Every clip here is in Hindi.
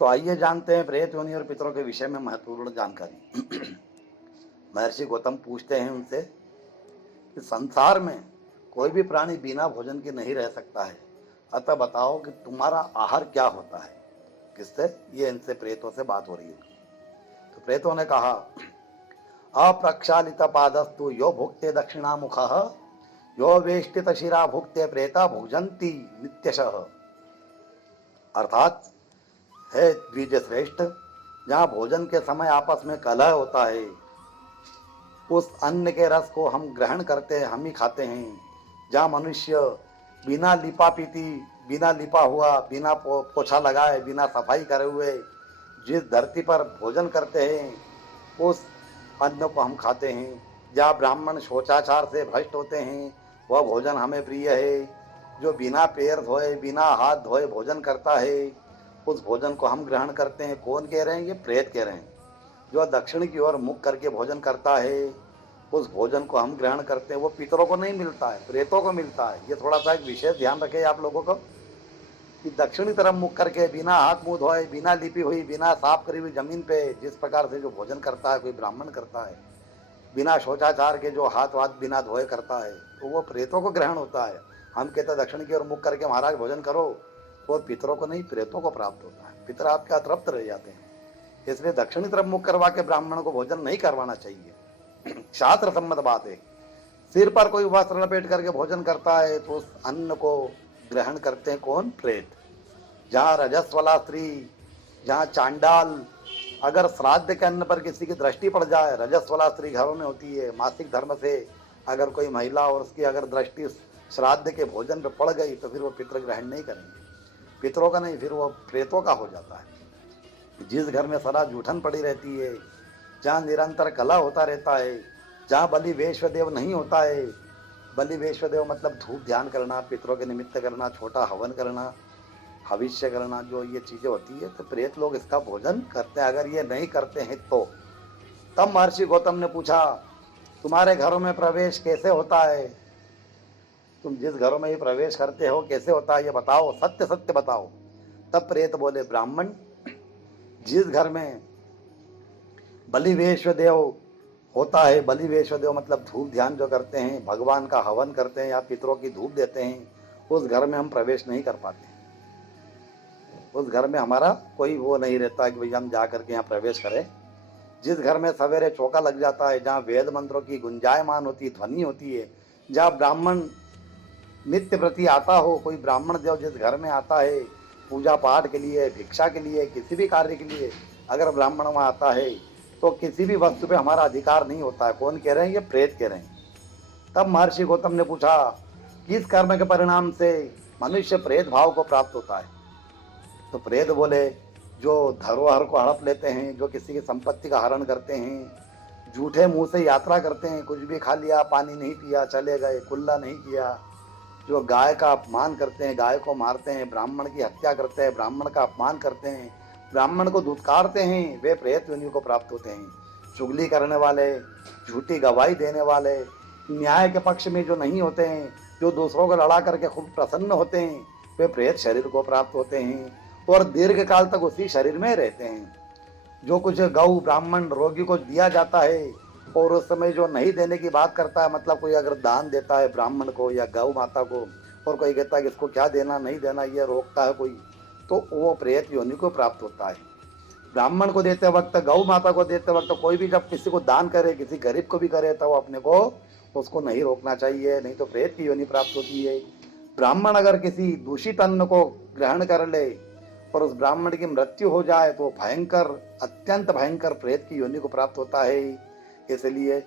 तो आइए जानते हैं प्रेत योनि और पितरों के विषय में महत्वपूर्ण जानकारी। महर्षि गौतम पूछते हैं उनसे कि संसार में कोई भी प्राणी बिना भोजन के नहीं रह सकता है, अतः बताओ कि तुम्हारा आहार क्या होता है। किससे? ये इनसे प्रेतों से बात हो रही है। तो प्रेतों ने कहा, अप्रक्षालित पादस्तु यो भुक्ते दक्षिणामुख यो वेष्टित शिरा भुक्ते प्रेता भुजंती नित्यशः। अर्थात, है द्विज श्रेष्ठ, जहाँ भोजन के समय आपस में कलह होता है, उस अन्न के रस को हम ग्रहण करते हैं, हम ही खाते हैं। जहाँ मनुष्य बिना लिपा पीती, बिना लिपा हुआ, बिना पोछा लगाए, बिना सफाई करे हुए जिस धरती पर भोजन करते हैं, उस अन्न को हम खाते हैं। जहाँ ब्राह्मण शौचाचार से भ्रष्ट होते हैं, वह भोजन हमें प्रिय है। जो बिना पैर धोए, बिना हाथ धोए भोजन करता है, उस भोजन को हम ग्रहण करते हैं। कौन कह रहे हैं? ये प्रेत कह रहे हैं। जो दक्षिण की ओर मुख करके भोजन करता है, उस भोजन को हम ग्रहण करते हैं। वो पितरों को नहीं मिलता है, प्रेतों को मिलता है। ये थोड़ा सा एक विशेष ध्यान रखे आप लोगों को कि दक्षिणी तरफ मुख करके बिना हाथ मुंह धोए, बिना लिपी हुई, बिना साफ करी हुई जमीन पे जिस प्रकार से जो भोजन करता है कोई ब्राह्मण करता है, बिना शौचाचार के जो हाथ वाथ बिना धोए करता है, तो वो प्रेतों को ग्रहण होता है। हम कहते हैं दक्षिण की ओर मुख करके महाराज भोजन करो, तो पितरों को नहीं, प्रेतों को प्राप्त होता है। पितर आपके अतृप्त रह जाते हैं। इसलिए दक्षिणी तरफ मुख करवा के ब्राह्मण को भोजन नहीं करवाना चाहिए। शास्त्र सम्मत बात है। सिर पर कोई वस्त्र लपेट करके भोजन करता है तो उस अन्न को ग्रहण करते हैं कौन? प्रेत। जहाँ रजस्वला स्त्री, जहाँ चांडाल, अगर श्राद्ध के अन्न पर किसी की दृष्टि पड़ जाए, रजस्वला स्त्री घरों में होती है, मासिक धर्म से अगर कोई महिला और उसकी अगर दृष्टि श्राद्ध के भोजन पर पड़ गई तो फिर वो पितृ ग्रहण नहीं करेंगे। पितरों का नहीं, फिर वो प्रेतों का हो जाता है। जिस घर में सदा जूठन पड़ी रहती है, जहाँ निरंतर कला होता रहता है, जहाँ बलि वैश्वदेव नहीं होता है। बलि वैश्वदेव मतलब धूप ध्यान करना, पितरों के निमित्त करना, छोटा हवन करना, भविष्य करना, जो ये चीजें होती है, तो प्रेत लोग इसका भोजन करते हैं। अगर ये नहीं करते हैं तो तब महर्षि गौतम ने पूछा, तुम्हारे घरों में प्रवेश कैसे होता है? तुम जिस घरों में ये प्रवेश करते हो कैसे होता है, ये बताओ, सत्य सत्य बताओ। तब प्रेत बोले, ब्राह्मण, जिस घर में बलि वैश्वदेव होता है, बलि वैश्वदेव मतलब धूप ध्यान जो करते हैं, भगवान का हवन करते हैं या पितरों की धूप देते हैं, उस घर में हम प्रवेश नहीं कर पाते। उस घर में हमारा कोई वो नहीं रहता कि भाई हम जा करके यहाँ प्रवेश करें। जिस घर में सवेरे चौका लग जाता है, जहाँ वेद मंत्रों की गुंजायमान होती, ध्वनि होती है, जहाँ ब्राह्मण नित्य प्रति आता हो, कोई ब्राह्मण देव जिस घर में आता है पूजा पाठ के लिए, भिक्षा के लिए, किसी भी कार्य के लिए, अगर ब्राह्मण वहाँ आता है तो किसी भी वस्तु पे हमारा अधिकार नहीं होता है। कौन कह रहे हैं? ये प्रेत कह रहे हैं। तब महर्षि गौतम ने पूछा, किस कर्म के परिणाम से मनुष्य प्रेत भाव को प्राप्त होता है? तो प्रेत बोले, जो धरोहर को हड़प लेते हैं, जो किसी की संपत्ति का हरण करते हैं, झूठे मुंह से यात्रा करते हैं, कुछ भी खा लिया, पानी नहीं पिया, चले गए, कुल्ला नहीं किया, जो गाय का अपमान करते हैं, गाय को मारते हैं, ब्राह्मण की हत्या करते हैं, ब्राह्मण का अपमान करते हैं, ब्राह्मण को धुतकारते हैं, वे प्रेत योनि को प्राप्त होते हैं। चुगली करने वाले, झूठी गवाही देने वाले, न्याय के पक्ष में जो नहीं होते हैं, जो दूसरों को लड़ा करके खूब प्रसन्न होते हैं, वे प्रेत शरीर को प्राप्त होते हैं और दीर्घ काल तक उसी शरीर में रहते हैं। जो कुछ गौ ब्राह्मण रोगी को दिया जाता है और उस समय जो नहीं देने की बात करता है, मतलब कोई अगर दान देता है ब्राह्मण को या गौ माता को और कोई कहता है कि इसको क्या देना नहीं देना, ये रोकता है कोई, तो वो प्रेत योनि को प्राप्त होता है। ब्राह्मण को देते वक्त, गौ माता को देते वक्त, कोई भी जब किसी को दान करे, किसी गरीब को भी करे, तो वो अपने को उसको नहीं रोकना चाहिए, नहीं तो प्रेत की योनि प्राप्त होती है। ब्राह्मण अगर किसी दूषित अन्न को ग्रहण कर ले और उस ब्राह्मण की मृत्यु हो जाए तो भयंकर, अत्यंत भयंकर प्रेत की योनि को प्राप्त होता है। इसलिए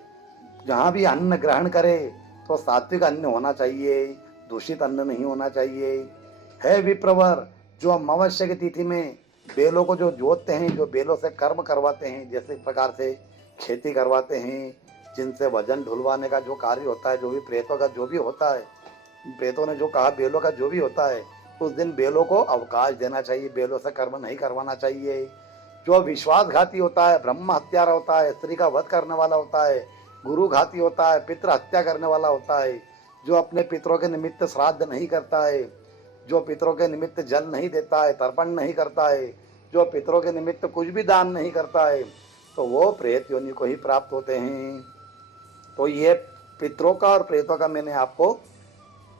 जहाँ भी अन्न ग्रहण करे तो सात्विक अन्न होना चाहिए, दूषित अन्न नहीं होना चाहिए। है विप्रवर, जो अमावस्या की तिथि में बेलों को जो जोतते हैं, जो बेलों से कर्म करवाते हैं, जैसे प्रकार से खेती करवाते हैं, जिनसे वजन ढुलवाने का जो कार्य होता है, जो भी प्रेतों का जो भी होता है, प्रेतों ने जो कहा बेलों का जो भी होता है, उस दिन बेलों को अवकाश देना चाहिए, बेलों से कर्म नहीं करवाना चाहिए। जो विश्वासघाती होता है, ब्रह्म हत्यारा होता है, स्त्री का वध करने वाला होता है, गुरु घाती होता है, पितृ हत्या करने वाला होता है, जो अपने पितरों के निमित्त श्राद्ध नहीं करता है, जो पितरों के निमित्त जल नहीं देता है, तर्पण नहीं करता है, जो पितरों के निमित्त कुछ भी दान नहीं करता है तो वो प्रेत योनि को ही प्राप्त होते हैं। तो ये पितरों का और प्रेतों का मैंने आपको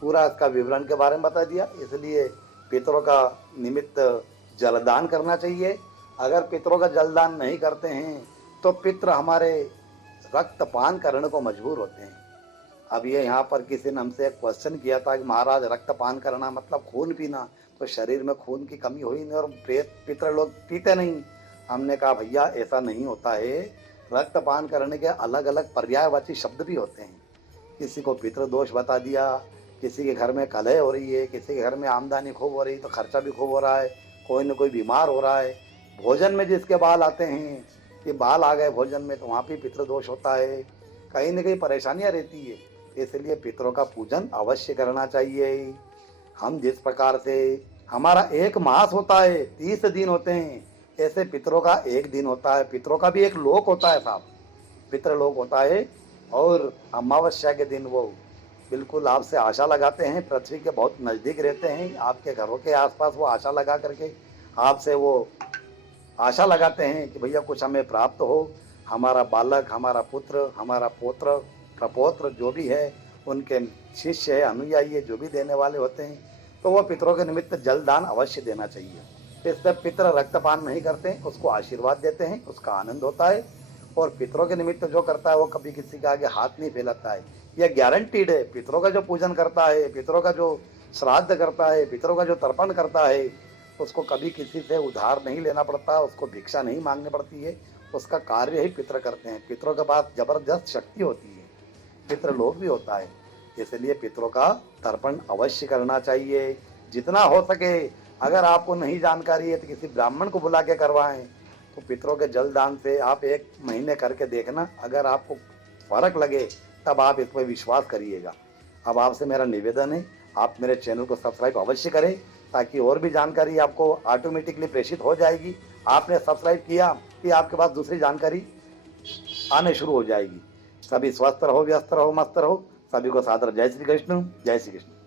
पूरा इसका विवरण के बारे में बता दिया। इसलिए पितरों का निमित्त जलदान करना चाहिए। अगर पितरों का जलदान नहीं करते हैं तो पितृ हमारे रक्तपान करने को मजबूर होते हैं। अब ये यहाँ पर किसी ने हमसे एक क्वेश्चन किया था कि महाराज रक्तपान करना मतलब खून पीना, तो शरीर में खून की कमी हुई नहीं और प्रेत पितृ लोग पीते नहीं। हमने कहा भैया ऐसा नहीं होता है, रक्तपान करने के अलग अलग पर्यायवाची शब्द भी होते हैं। किसी को पितृदोष बता दिया, किसी के घर में कलह हो रही है, किसी के घर में आमदनी खूब हो रही है तो खर्चा भी खूब हो रहा है, कोई न कोई बीमार हो रहा है, भोजन में जिसके बाल आते हैं कि बाल आ गए भोजन में तो वहाँ भी पितृदोष होता है, कहीं न कहीं परेशानियाँ रहती है। इसलिए पितरों का पूजन अवश्य करना चाहिए। हम जिस प्रकार से हमारा एक मास होता है 30 दिन होते हैं, ऐसे पितरों का एक दिन होता है। पितरों का भी एक लोक होता है साहब, पितृलोक होता है। और अमावस्या के दिन वो बिल्कुल आपसे आशा लगाते हैं, पृथ्वी के बहुत नज़दीक रहते हैं, आपके घरों के आसपास वो आशा लगा करके आपसे वो आशा लगाते हैं कि भैया कुछ हमें प्राप्त हो, हमारा बालक, हमारा पुत्र, हमारा पौत्र, प्रपौत्र जो भी है, उनके शिष्य है, अनुयायी है, जो भी देने वाले होते हैं, तो वो पितरों के निमित्त जलदान अवश्य देना चाहिए। इससे पितर रक्तपान नहीं करते, उसको आशीर्वाद देते हैं, उसका आनंद होता है। और पितरों के निमित्त जो करता है वो कभी किसी के आगे हाथ नहीं फैलाता है, यह गारंटीड है। पितरों का जो पूजन करता है, पितरों का जो श्राद्ध करता है, पितरों का जो तर्पण करता है, उसको कभी किसी से उधार नहीं लेना पड़ता, उसको भिक्षा नहीं मांगनी पड़ती है, उसका कार्य ही पितर करते हैं। पितरों के पास जबरदस्त शक्ति होती है, पितृलोक भी होता है। इसलिए पितरों का तर्पण अवश्य करना चाहिए जितना हो सके। अगर आपको नहीं जानकारी है तो किसी ब्राह्मण को बुला के करवाएं। तो पितरों के जलदान से आप 1 महीने करके देखना, अगर आपको फर्क लगे तब आप इस पर विश्वास करिएगा। अब आपसे मेरा निवेदन है, आप मेरे चैनल को सब्सक्राइब अवश्य करें ताकि और भी जानकारी आपको ऑटोमेटिकली प्रेषित हो जाएगी। आपने सब्सक्राइब किया कि आपके पास दूसरी जानकारी आने शुरू हो जाएगी। सभी स्वस्थ रहो, व्यस्त रहो, मस्त रहो। सभी को सादर जय श्री कृष्ण, जय श्री कृष्ण।